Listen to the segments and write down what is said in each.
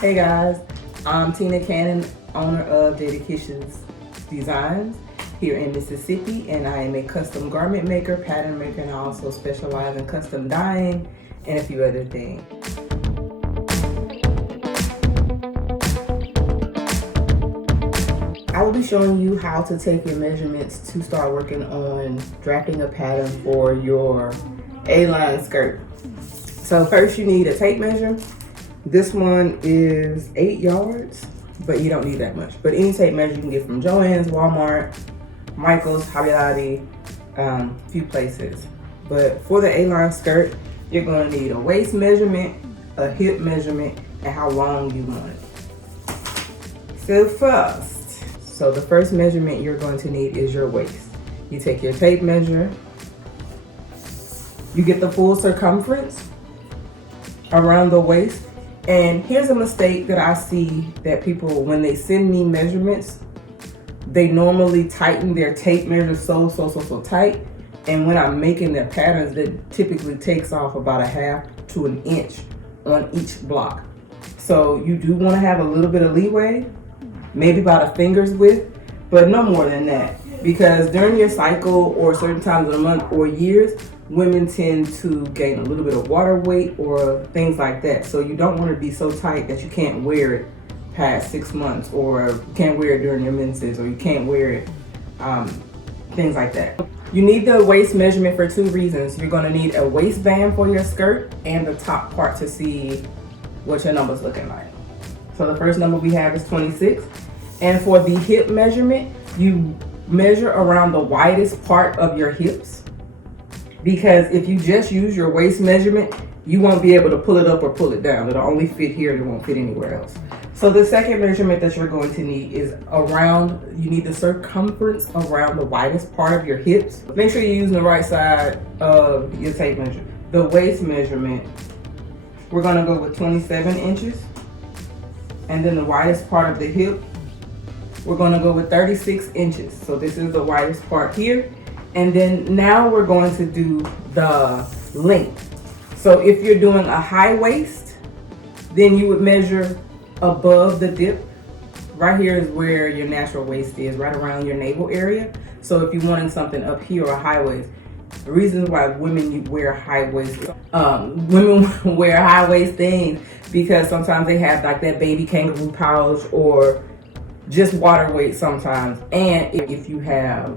Hey guys, I'm Tina Cannon, owner of Jadedkissesdesigns here in Mississippi, and I am a custom garment maker, pattern maker, and I also specialize in custom dyeing and a few other things. I will be showing you how to take your measurements to start working on drafting a pattern for your A-line skirt. So first you need a tape measure. This one is 8 yards, but you don't need that much. But any tape measure you can get from Joann's, Walmart, Michael's, Hobby Lobby, few places. But for the A-line skirt, you're going to need a waist measurement, a hip measurement, and how long you want it. So the first measurement you're going to need is your waist. You take your tape measure, you get the full circumference around the waist. And here's a mistake that I see that people, when they send me measurements, they normally tighten their tape measure so tight. And when I'm making their patterns, that typically takes off about a half to an inch on each block. So you do want to have a little bit of leeway, maybe about a finger's width, but no more than that. Because during your cycle or certain times of the month or years, women tend to gain a little bit of water weight or things like that. So you don't want to be so tight that you can't wear it past 6 months, or you can't wear it during your menses, or you can't wear it, things like that. You need the waist measurement for 2 reasons. You're going to need a waistband for your skirt and the top part to see what your number's looking like. So the first number we have is 26. And for the hip measurement, you measure around the widest part of your hips. Because if you just use your waist measurement, you won't be able to pull it up or pull it down. It'll only fit here, it won't fit anywhere else. So the second measurement that you're going to need is you need the circumference around the widest part of your hips. Make sure you're using the right side of your tape measure. The waist measurement, we're gonna go with 27 inches. And then the widest part of the hip, we're gonna go with 36 inches. So this is the widest part here. And then now we're going to do the length. So if you're doing a high waist, then you would measure above the dip. Right here is where your natural waist is, right around your navel area. So if you wanted something up here or a high waist, the reason why women wear high waist, women wear high waist things because sometimes they have like that baby kangaroo pouch or just water weight sometimes. And if you have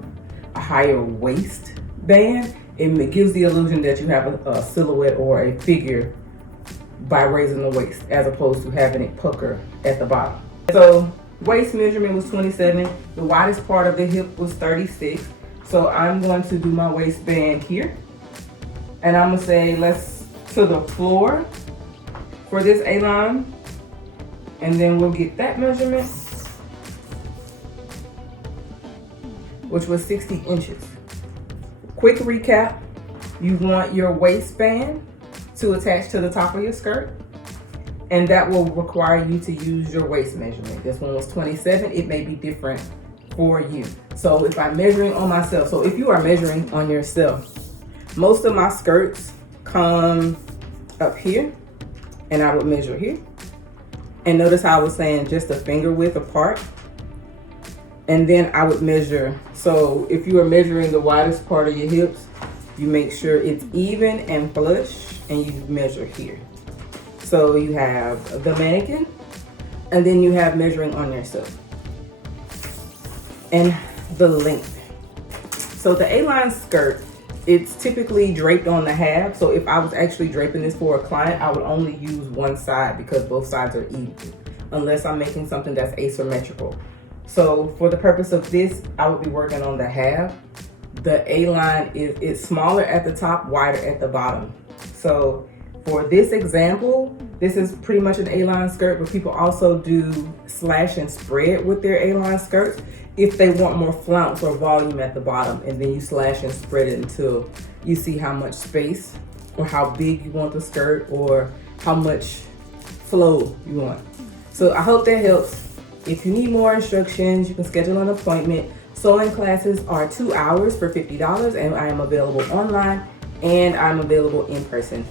a higher waist band, it gives the illusion that you have a silhouette or a figure by raising the waist as opposed to having it pucker at the bottom. So waist measurement was 27. The widest part of the hip was 36. So I'm going to do my waistband here. And I'm gonna say let's to the floor for this A-line. And then we'll get that measurement, which was 60 inches. Quick recap, you want your waistband to attach to the top of your skirt, and that will require you to use your waist measurement. This one was 27, it may be different for you. So if I'm measuring on myself, so if you are measuring on yourself, most of my skirts come up here, and I would measure here. And notice how I was saying just a finger width apart. And then I would measure, so if you are measuring the widest part of your hips, you make sure it's even and flush, and you measure here. So you have the mannequin, and then you have measuring on yourself. And the length. So the A-line skirt, it's typically draped on the half. So if I was actually draping this for a client, I would only use one side because both sides are even, unless I'm making something that's asymmetrical. So for the purpose of this, I would be working on the half. The A-line is smaller at the top, wider at the bottom. So for this example, this is pretty much an A-line skirt, but people also do slash and spread with their A-line skirts if they want more flounce or volume at the bottom, and then you slash and spread it until you see how much space or how big you want the skirt or how much flow you want. So I hope that helps. If you need more instructions, you can schedule an appointment. Sewing classes are 2 hours for $50, and I am available online and I'm available in person.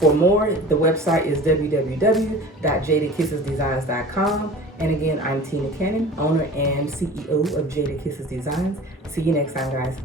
For more, the website is www.jadedkissesdesigns.com. And again, I'm Tina Cannon, owner and CEO of Jaded Kisses Designs. See you next time, guys.